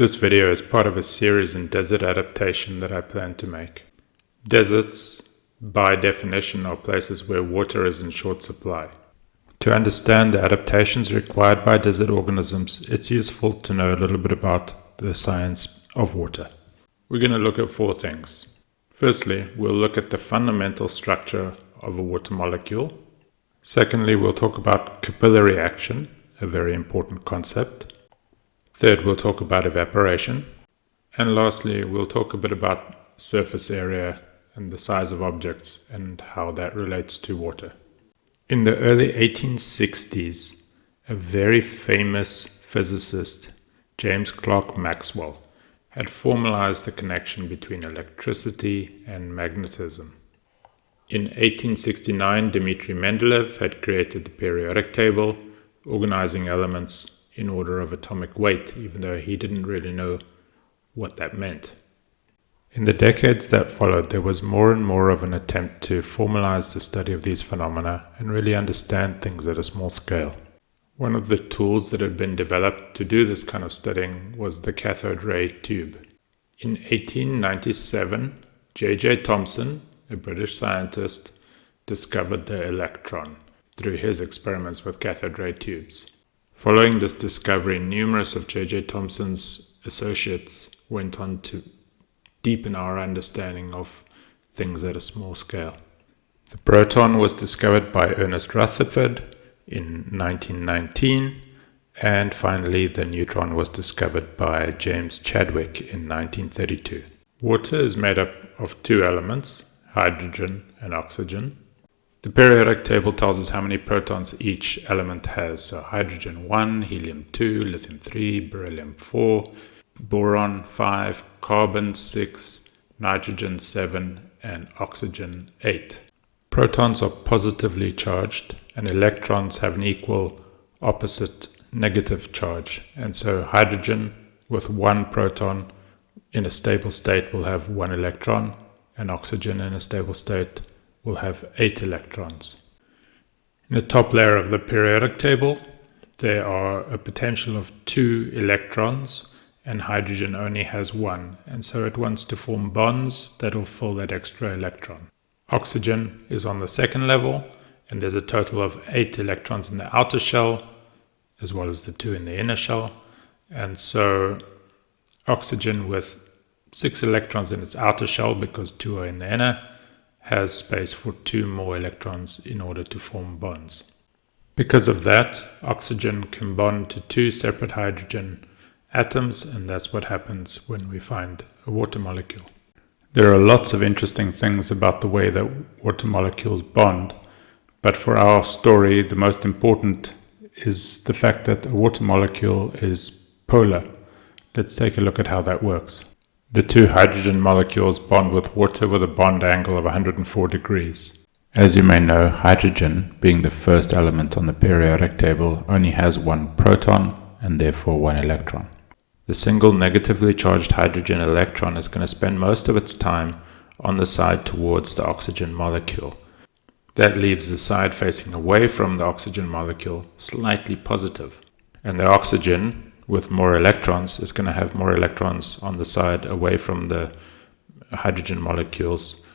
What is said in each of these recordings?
This video is part of a series in desert adaptation that I plan to make. Deserts, by definition, are places where water is in short supply. To understand the adaptations required by desert organisms, it's useful to know a little bit about the science of water. We're going to look at four things. Firstly, we'll look at the fundamental structure of a water molecule. Secondly, we'll talk about capillary action, a very important concept. Third, we'll talk about evaporation. And lastly, we'll talk a bit about surface area and the size of objects and how that relates to water. In the early 1860s, a very famous physicist, James Clerk Maxwell, had formalized the connection between electricity and magnetism. In 1869, Dmitri Mendeleev had created the periodic table, organizing elements in order of atomic weight, even though he didn't really know what that meant. In the decades that followed, there was more and more of an attempt to formalize the study of these phenomena and really understand things at a small scale. One of the tools that had been developed to do this kind of studying was the cathode ray tube. In 1897, J.J. Thomson, a British scientist, discovered the electron through his experiments with cathode ray tubes. Following this discovery, numerous of J.J. Thomson's associates went on to deepen our understanding of things at a small scale. The proton was discovered by Ernest Rutherford in 1919, and finally the neutron was discovered by James Chadwick in 1932. Water is made up of two elements, hydrogen and oxygen. The periodic table tells us how many protons each element has. So hydrogen 1, helium 2, lithium 3, beryllium 4, boron 5, carbon 6, nitrogen 7, and oxygen 8. Protons are positively charged, and electrons have an equal opposite negative charge. And so hydrogen with one proton in a stable state will have one electron, and oxygen in a stable state will have 8 electrons. In the top layer of the periodic table, there are a potential of 2 electrons, and hydrogen only has 1, and so it wants to form bonds that will fill that extra electron. Oxygen is on the second level, and there's a total of 8 electrons in the outer shell, as well as the 2 in the inner shell, and so oxygen with 6 electrons in its outer shell, because 2 are in the inner, has space for 2 more electrons in order to form bonds. Because of that, oxygen can bond to 2 separate hydrogen atoms, and that's what happens when we find a water molecule. There are lots of interesting things about the way that water molecules bond, but for our story, the most important is the fact that a water molecule is polar. Let's take a look at how that works. The 2 hydrogen molecules bond with water with a bond angle of 104 degrees. As you may know, hydrogen, being the first element on the periodic table, only has 1 proton and therefore 1 electron. The single negatively charged hydrogen electron is going to spend most of its time on the side towards the oxygen molecule. That leaves the side facing away from the oxygen molecule slightly positive. And the oxygen with more electrons is going to have more electrons on the side away from the hydrogen molecules,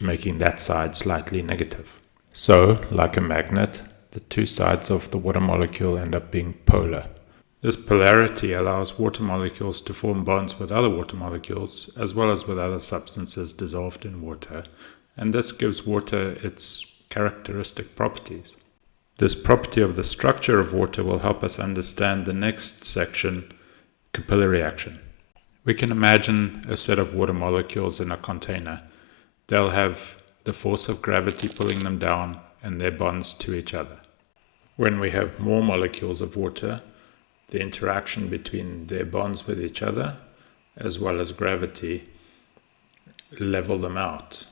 making that side slightly negative. So, like a magnet, the 2 sides of the water molecule end up being polar. This polarity allows water molecules to form bonds with other water molecules, as well as with other substances dissolved in water, and this gives water its characteristic properties. This property of the structure of water will help us understand the next section, capillary action. We can imagine a set of water molecules in a container. They'll have the force of gravity pulling them down and their bonds to each other. When we have more molecules of water, the interaction between their bonds with each other, as well as gravity, level them out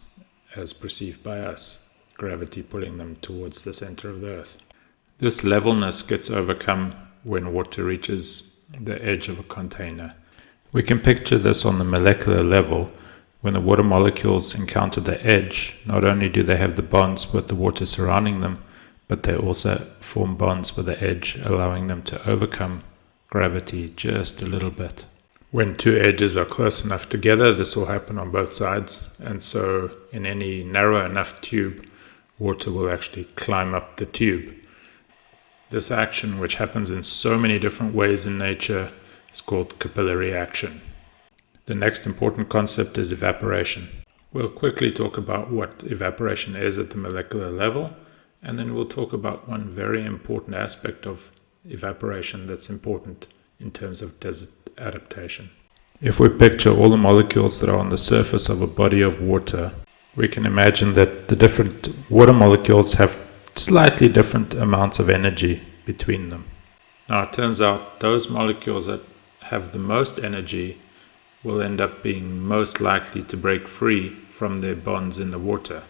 as perceived by us. Gravity pulling them towards the center of the earth. This levelness gets overcome when water reaches the edge of a container. We can picture this on the molecular level. When the water molecules encounter the edge, not only do they have the bonds with the water surrounding them, but they also form bonds with the edge, allowing them to overcome gravity just a little bit. When two edges are close enough together, this will happen on both sides, and so in any narrow enough tube, water will actually climb up the tube. This action, which happens in so many different ways in nature, is called capillary action. The next important concept is evaporation. We'll quickly talk about what evaporation is at the molecular level, and then we'll talk about one very important aspect of evaporation that's important in terms of desert adaptation. If we picture all the molecules that are on the surface of a body of water, we can imagine that the different water molecules have slightly different amounts of energy between them. Now it turns out those molecules that have the most energy will end up being most likely to break free from their bonds in the water.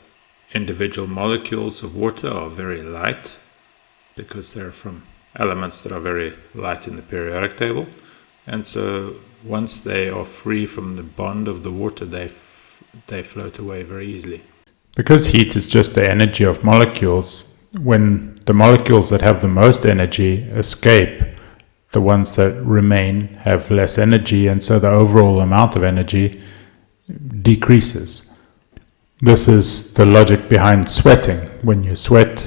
Individual molecules of water are very light because they're from elements that are very light in the periodic table, and so once they are free from the bond of the water, they float away very easily. Because heat is just the energy of molecules, when the molecules that have the most energy escape, the ones that remain have less energy, and so the overall amount of energy decreases. This is the logic behind sweating. When you sweat,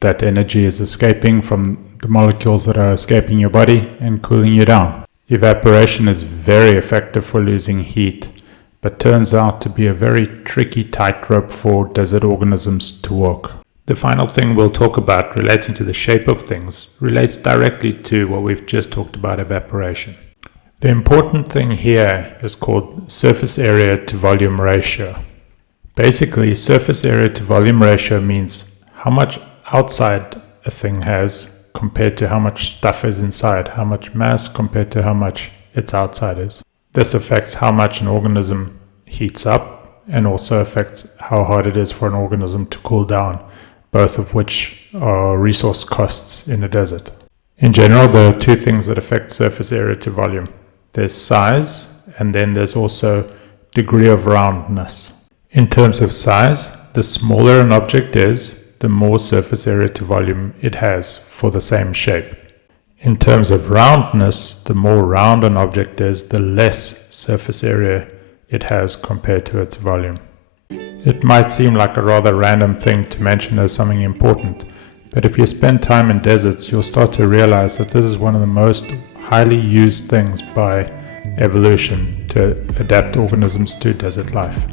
that energy is escaping from the molecules that are escaping your body and cooling you down. Evaporation is very effective for losing heat, but turns out to be a very tricky tightrope for desert organisms to walk. The final thing we'll talk about relating to the shape of things relates directly to what we've just talked about, evaporation. The important thing here is called surface area to volume ratio. Basically, surface area to volume ratio means how much outside a thing has compared to how much stuff is inside, how much mass compared to how much its outside is. This affects how much an organism heats up and also affects how hard it is for an organism to cool down, both of which are resource costs in a desert. In general, there are two things that affect surface area to volume. There's size, and then there's also degree of roundness. In terms of size, the smaller an object is, the more surface area to volume it has for the same shape. In terms of roundness, the more round an object is, the less surface area it has compared to its volume. It might seem like a rather random thing to mention as something important, but if you spend time in deserts, you'll start to realize that this is one of the most highly used things by evolution to adapt organisms to desert life.